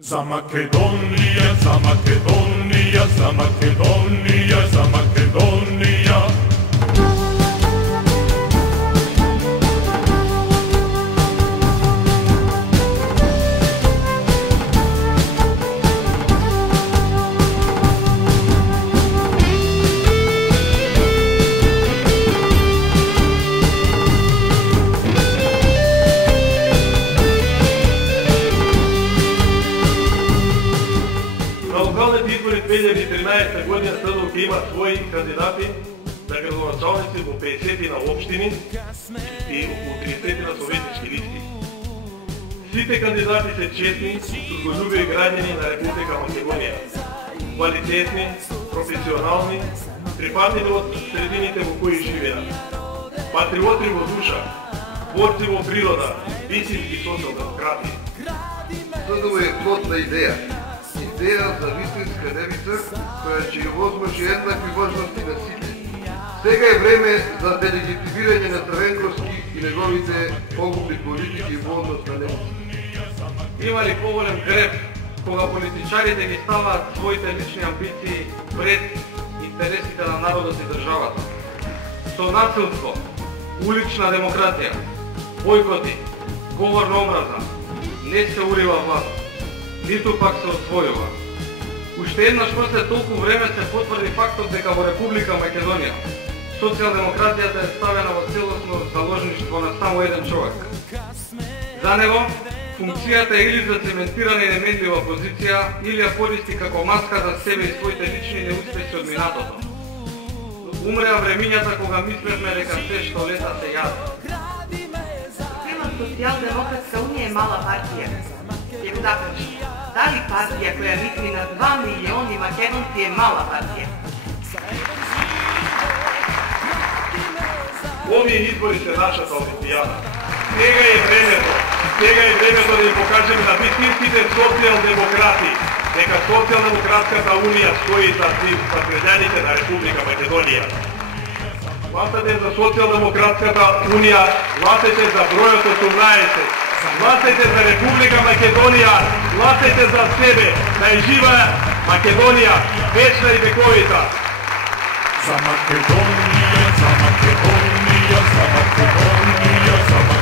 За Македонија, за Македонија, за Македонија, за Македонија. Локалните избори 2013 година Седовка има своји кандидати за градоначалници во 50 на општини и околу 30 на советнички листи. Сите кандидати се честни, служболюбиви граѓани на Република Македонија, квалитетни, професионални, припаднати од средините во кои живеат, патриоти во душа, борци во природа, вистински социјалдемократи. СДО е плод на идеја. Идеја за вистинска левица, која ќе ја возможи еднакви можности на сите. Сега е време за делегитимирање на Црвенковски и неговите погубни политики во однос на немци. Има ли поголем греб кога политичарите ги ставаат своите лични амбиции пред интересите на народот и државата? Со насилство, улична демократија, бојкоти, говор на омраза, не се урива власт, ниту пак се освојува. Уште еднаш после толку време се потврди фактот дека во Република Македонија социјалдемократијата е ставена во целосно заложништво на само еден човек. За него функцијата е или за цементирана и неменлива позиција, или ја користи како маска за себе и своите лични неуспеси од минатото. Умреа времињата кога мислевме дека се што лета се јаде. Социјалдемократска унија е мала партија. Ќе го запрашам, дали партија која мисли на 2 милиони македонци е мала партија? Овие избори се нашата олимпијада. Сега е времето да им покажеме на вистинските социјалдемократи дека Социјалдемократската унија стои за граѓаните на Република Македонија. Гласате за Социјалдемократската унија, гласете за бројот 18, гласете за Република Македонија, гласете за себе, да ја живее Македонија, вечна и вековита. За Македонија, за Македонија, за Македонија, за Македонија.